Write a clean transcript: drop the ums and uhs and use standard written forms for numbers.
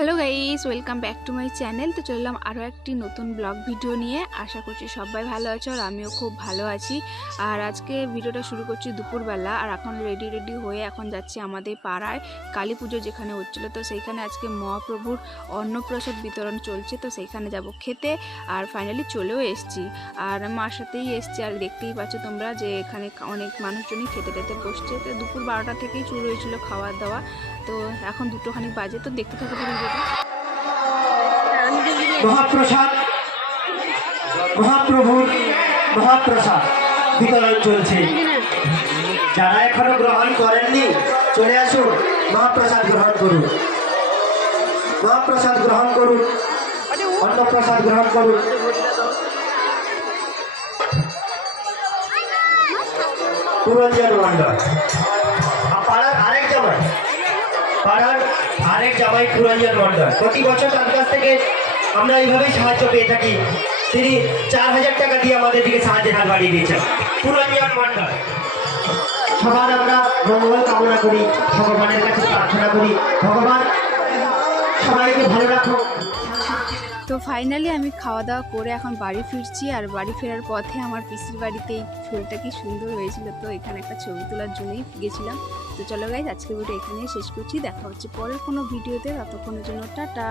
Hello guys, welcome back to my channel. তো চললাম আরও একটি নতুন ব্লগ ভিডিও নিয়ে। আশা করছি সবাই ভালো আছো আর আমিও খুব ভালো আছি। আর আজকে ভিডিওটা শুরু করছি দুপুরবেলা। আর এখন রেডি হয়ে এখন যাচ্ছি আমাদের পাড়ায় কালী পুজো যেখানে হচ্ছিলো। তো সেইখানে আজকে মহাপ্রভুর অন্নপ্রসাদ বিতরণ চলছে, তো সেইখানে যাব খেতে। আর ফাইনালি চলেও এসছি, আর মার সাথেই এসছি। আর দেখতেই পাচ্ছ তোমরা যে এখানে অনেক মানুষজনই খেতে টেতে বসছে। তো দুপুর 12টা থেকেই শুরু হয়েছিল খাওয়া দাওয়া। তো এখন দুটোখানি বাজে, তো দেখতে থাকো ভিডিওটা। মহাপ্রসাদ, মহাপ্রভুর মহাপ্রসাদ বিতরণ চলছে। যারা এখনো গ্রহণ করেননি চলে আসুন, মহাপ্রসাদ গ্রহণ করুন, মহাপ্রসাদ গ্রহণ করুন, অন্নপ্রসাদ গ্রহণ করুন। পুরঞ্জন মন্ডল পাড়ার আরেক জামাই পুরঞ্জন মন্ডল। প্রতি বছর তার কাছ থেকে আমরা এইভাবেই সাহায্য পেয়ে থাকি। তিনি 4000 টাকা দিয়ে আমাদের দিকে সাহায্যের হাত বাড়িয়ে দিয়েছেন। পুরঞ্জন মন্ডল, সবার আমরা মঙ্গল কামনা করি, ভগবানের কাছে প্রার্থনা করি, ভগবান সবাইকে ভালো রাখো। তো ফাইনালি আমি খাওয়া দাওয়া করে এখন বাড়ি ফিরছি। আর বাড়ি ফেরার পথে আমার পিসির বাড়িতে এই ফুলটা কি সুন্দর হয়েছিল, তো এখানে একটা ছবি তোলার জন্যই গেছিলাম। তো চলো গাইজ, আজকের ভিডিও এখানেই শেষ করছি। দেখা হচ্ছে পরের কোনো ভিডিওতে, ততক্ষণের জন্য টাটা।